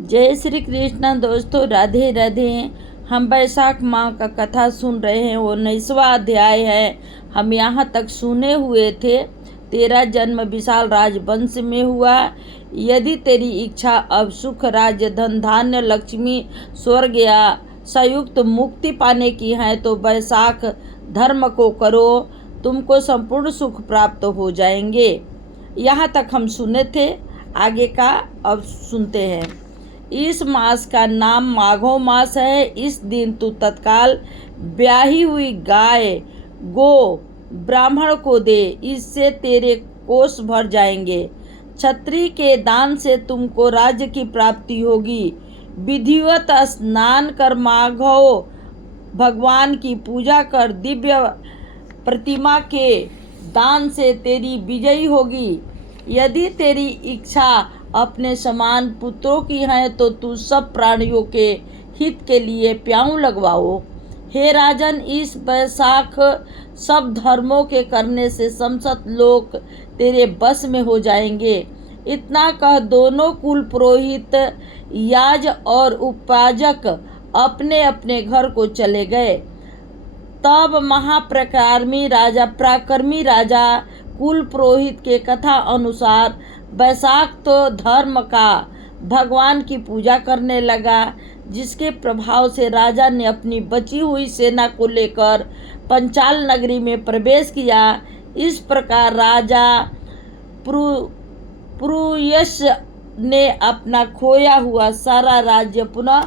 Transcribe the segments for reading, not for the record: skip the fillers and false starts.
जय श्री कृष्ण। दोस्तों राधे राधे। हम वैशाख माह का कथा सुन रहे हैं। वो 19वां अध्याय है। हम यहाँ तक सुने हुए थे। तेरा जन्म विशाल राजवंश में हुआ। यदि तेरी इच्छा अब सुख, राज्य, धन, धान्य, लक्ष्मी, स्वर्ग या संयुक्त मुक्ति पाने की है तो वैशाख धर्म को करो, तुमको संपूर्ण सुख प्राप्त हो जाएंगे। यहाँ तक हम सुने थे। आगे का अब सुनते हैं। इस मास का नाम माघो मास है। इस दिन तू तत्काल ब्याही हुई गाय गो ब्राह्मण को दे, इससे तेरे कोष भर जाएंगे। छत्री के दान से तुमको राज्य की प्राप्ति होगी। विधिवत स्नान कर माघो भगवान की पूजा कर, दिव्य प्रतिमा के दान से तेरी विजयी होगी। यदि तेरी इच्छा अपने समान पुत्रों की है तो तू सब प्राणियों के हित के लिए प्याऊ लगवाओ। हे राजन, इस वैशाख सब धर्मों के करने से समस्त लोग तेरे बस में हो जाएंगे। इतना कह दोनों कुल पुरोहित, याज और उपासक अपने अपने घर को चले गए। तब पराक्रमी राजा कुल पुरोहित के कथा अनुसार वैशाख तो धर्म का भगवान की पूजा करने लगा, जिसके प्रभाव से राजा ने अपनी बची हुई सेना को लेकर पंचाल नगरी में प्रवेश किया। इस प्रकार राजा पुरुयश ने अपना खोया हुआ सारा राज्य पुनः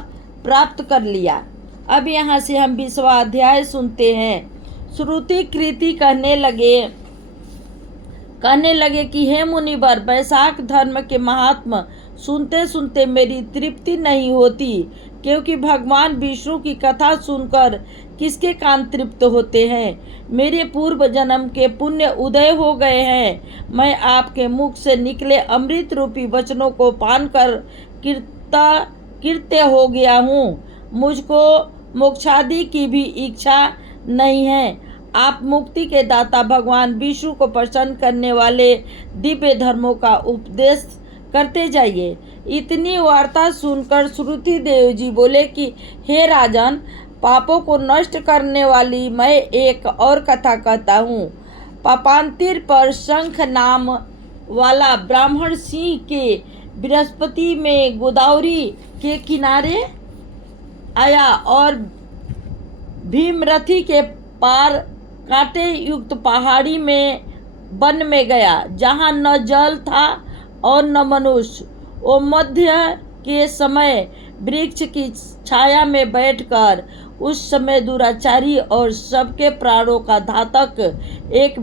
प्राप्त कर लिया। अब यहाँ से हम 20वां अध्याय सुनते हैं। श्रुति कृति कहने लगे कि हे मुनिवर, वैशाख धर्म के महात्म सुनते सुनते मेरी तृप्ति नहीं होती, क्योंकि भगवान विष्णु की कथा सुनकर किसके कान तृप्त होते हैं। मेरे पूर्व जन्म के पुण्य उदय हो गए हैं। मैं आपके मुख से निकले अमृत रूपी वचनों को पान कर कृत्य हो गया हूँ। मुझको मोक्षादि की भी इच्छा नहीं है। आप मुक्ति के दाता भगवान विष्णु को प्रसन्न करने वाले दिव्य धर्मों का उपदेश करते जाइए। इतनी वार्ता सुनकर श्रुति देव जी बोले कि हे राजन, पापों को नष्ट करने वाली मैं एक और कथा कहता हूँ। पापांतिर पर शंख नाम वाला ब्राह्मण सिंह के बृहस्पति में गोदावरी के किनारे आया और भीमरथी के पार कांटे युक्त पहाड़ी में वन में गया, जहाँ न जल था और न मनुष्य। वो मध्य के समय वृक्ष की छाया में बैठकर उस समय दुराचारी और सबके प्राणों का घातक एक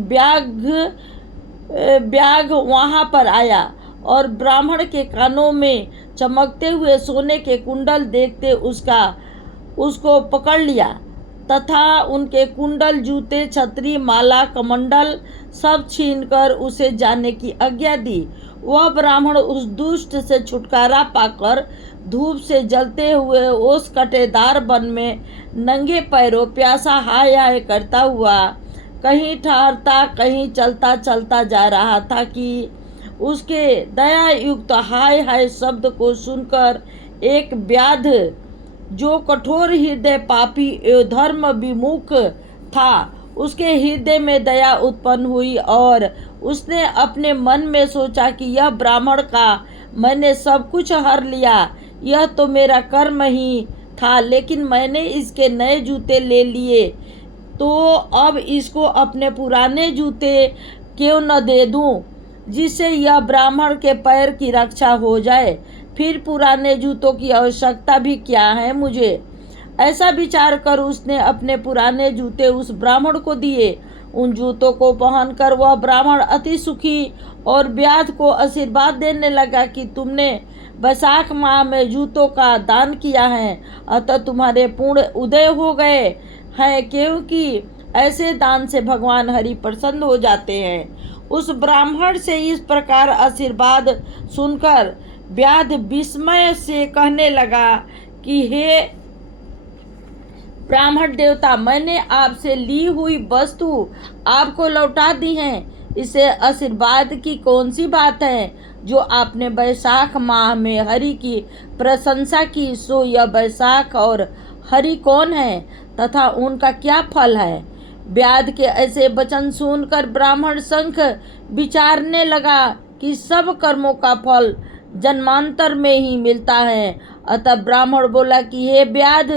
व्याघ्र वहाँ पर आया और ब्राह्मण के कानों में चमकते हुए सोने के कुंडल देखते उसको पकड़ लिया तथा उनके कुंडल, जूते, छतरी, माला, कमंडल सब छीनकर उसे जाने की आज्ञा दी। वह ब्राह्मण उस दुष्ट से छुटकारा पाकर धूप से जलते हुए उस कटेदार वन में नंगे पैरों प्यासा हाय हाय करता हुआ कहीं ठहरता कहीं चलता चलता जा रहा था कि उसके दया युक्त हाय हाय शब्द को सुनकर एक व्याध, जो कठोर हृदय पापी एवं धर्म विमुख था, उसके हृदय में दया उत्पन्न हुई और उसने अपने मन में सोचा कि यह ब्राह्मण का मैंने सब कुछ हर लिया। यह तो मेरा कर्म ही था, लेकिन मैंने इसके नए जूते ले लिए, तो अब इसको अपने पुराने जूते क्यों न दे दूं, जिससे यह ब्राह्मण के पैर की रक्षा हो जाए। फिर पुराने जूतों की आवश्यकता भी क्या है मुझे। ऐसा विचार कर उसने अपने पुराने जूते उस ब्राह्मण को दिए। उन जूतों को पहनकर वह ब्राह्मण अति सुखी और व्याध को आशीर्वाद देने लगा कि तुमने वैशाख माह में जूतों का दान किया है, अतः तुम्हारे पूर्ण उदय हो गए हैं, क्योंकि ऐसे दान से भगवान हरि प्रसन्न हो जाते हैं। उस ब्राह्मण से इस प्रकार आशीर्वाद सुनकर व्याध विस्मय से कहने लगा कि हे ब्राह्मण देवता, मैंने आपसे ली हुई वस्तु आपको लौटा दी है। इसे आशीर्वाद की कौन सी बात है जो आपने बैसाख माह में हरि की प्रशंसा की? सो यह बैसाख और हरि कौन है तथा उनका क्या फल है? व्याध के ऐसे वचन सुनकर ब्राह्मण शंख विचारने लगा कि सब कर्मों का फल जन्मांतर में ही मिलता है। अतः ब्राह्मण बोला कि हे व्याध,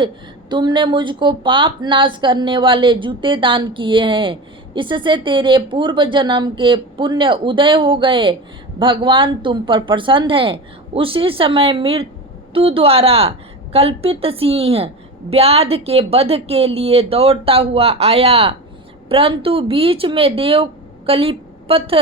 तुमने मुझको पाप नाश करने वाले जूते दान किए हैं, इससे तेरे पूर्व जन्म के पुण्य उदय हो गए। भगवान तुम पर प्रसन्न है। उसी समय मृत्यु द्वारा कल्पित सिंह व्याध के वध के लिए दौड़ता हुआ आया, परंतु बीच में देव कलिपथ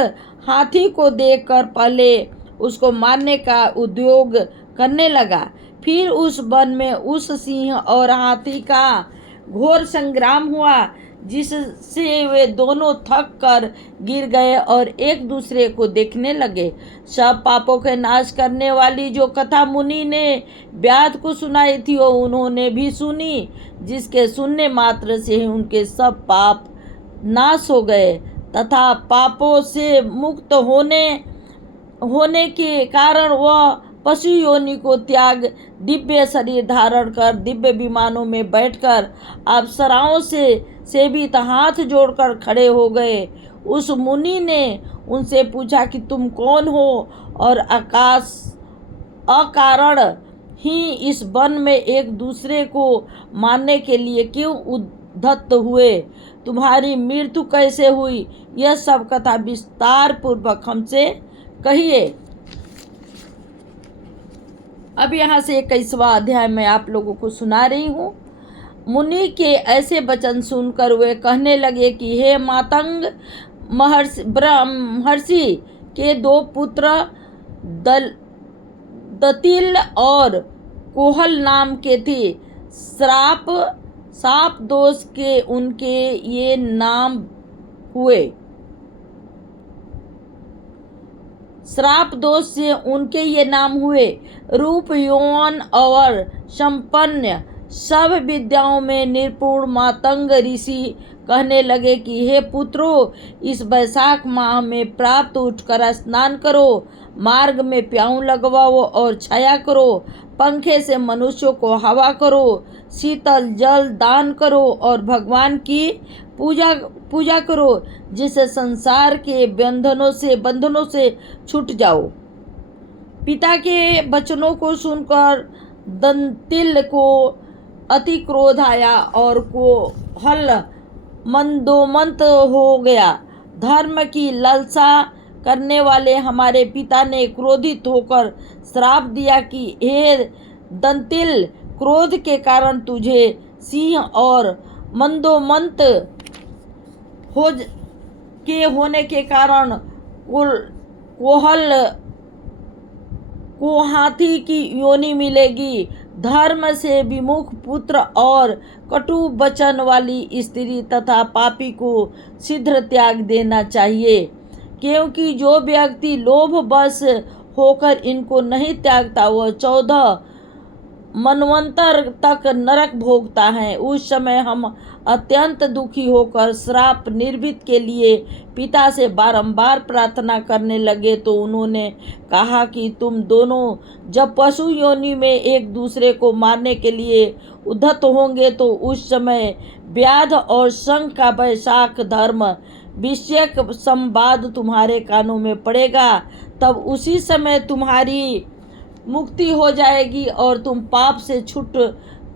हाथी को देखकर पहले उसको मारने का उद्योग करने लगा। फिर उस वन में उस सिंह और हाथी का घोर संग्राम हुआ, जिससे वे दोनों थक कर गिर गए और एक दूसरे को देखने लगे। सब पापों के नाश करने वाली जो कथा मुनि ने व्याध को सुनाई थी वो उन्होंने भी सुनी, जिसके सुनने मात्र से ही उनके सब पाप नाश हो गए तथा पापों से मुक्त होने के कारण वह पशु योनि को त्याग दिव्य शरीर धारण कर दिव्य विमानों में बैठकर अप्सराओं से सेवित हाथ जोड़कर खड़े हो गए। उस मुनि ने उनसे पूछा कि तुम कौन हो और अकारण ही इस वन में एक दूसरे को मारने के लिए क्यों उद्धत हुए? तुम्हारी मृत्यु कैसे हुई? यह सब कथा विस्तार पूर्वक हमसे कहिए। अब यहाँ से 21वां अध्याय मैं आप लोगों को सुना रही हूँ। मुनि के ऐसे वचन सुनकर वे कहने लगे कि हे मातंग, महर्षि के 2 पुत्र दतिल और कोहल नाम के थे। साप दोष के उनके ये नाम हुए। श्राप दोष से उनके ये नाम हुए। रूप, यौवन और संपन्न सब विद्याओं में निपुण मातंग ऋषि कहने लगे कि हे पुत्रों, इस बैसाख माह में प्राप्त उठकर स्नान करो, मार्ग में प्याऊ लगवाओ और छाया करो, पंखे से मनुष्यों को हवा करो, शीतल जल दान करो और भगवान की पूजा करो, जिससे संसार के बंधनों से छूट जाओ। पिता के वचनों को सुनकर दंतिल को अति क्रोध आया और कोहल मंदोमंत हो गया। धर्म की लालसा करने वाले हमारे पिता ने क्रोधित होकर श्राप दिया कि हे दंतिल, क्रोध के कारण तुझे सिंह और मंदोमंत होने के कारण कोहल को हाथी की योनि मिलेगी। धर्म से विमुख पुत्र और कटु वचन वाली स्त्री तथा पापी को शीघ्र त्याग देना चाहिए, क्योंकि जो व्यक्ति लोभवश होकर इनको नहीं त्यागता वह 14 मनवंतर तक नरक भोगता है। उस समय हम अत्यंत दुखी होकर श्राप निवृत्ति के लिए पिता से बारंबार प्रार्थना करने लगे, तो उन्होंने कहा कि तुम दोनों जब पशु योनि में एक दूसरे को मारने के लिए उद्धत होंगे तो उस समय व्याध और शंख का वैशाख धर्म विषयक संवाद तुम्हारे कानों में पड़ेगा। तब उसी समय तुम्हारी मुक्ति हो जाएगी और तुम पाप से छूट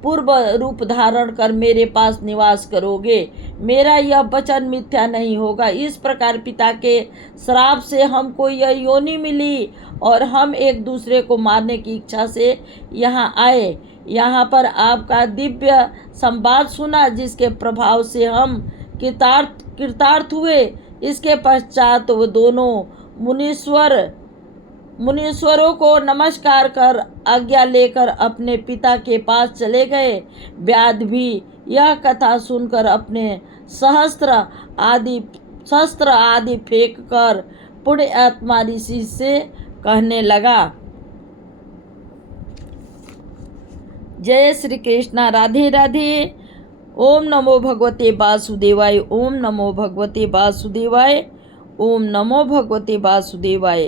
पूर्व रूप धारण कर मेरे पास निवास करोगे। मेरा यह वचन मिथ्या नहीं होगा। इस प्रकार पिता के श्राप से हमको यह योनि मिली और हम एक दूसरे को मारने की इच्छा से यहाँ आए। यहाँ पर आपका दिव्य संवाद सुना, जिसके प्रभाव से हम कृतार्थ हुए। इसके पश्चात वो दोनों मुनीश्वरों को नमस्कार कर आज्ञा लेकर अपने पिता के पास चले गए। व्याध भी यह कथा सुनकर अपने शस्त्र आदि फेंक कर पुण्य आत्मा ऋषि से कहने लगा, जय श्री कृष्ण, राधे राधे। ओम नमो भगवते वासुदेवाय, ओम नमो भगवते वासुदेवाय, ओम नमो भगवते वासुदेवाय।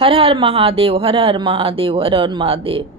हर हर महादेव, हर हर महादेव, हर हर महादेव।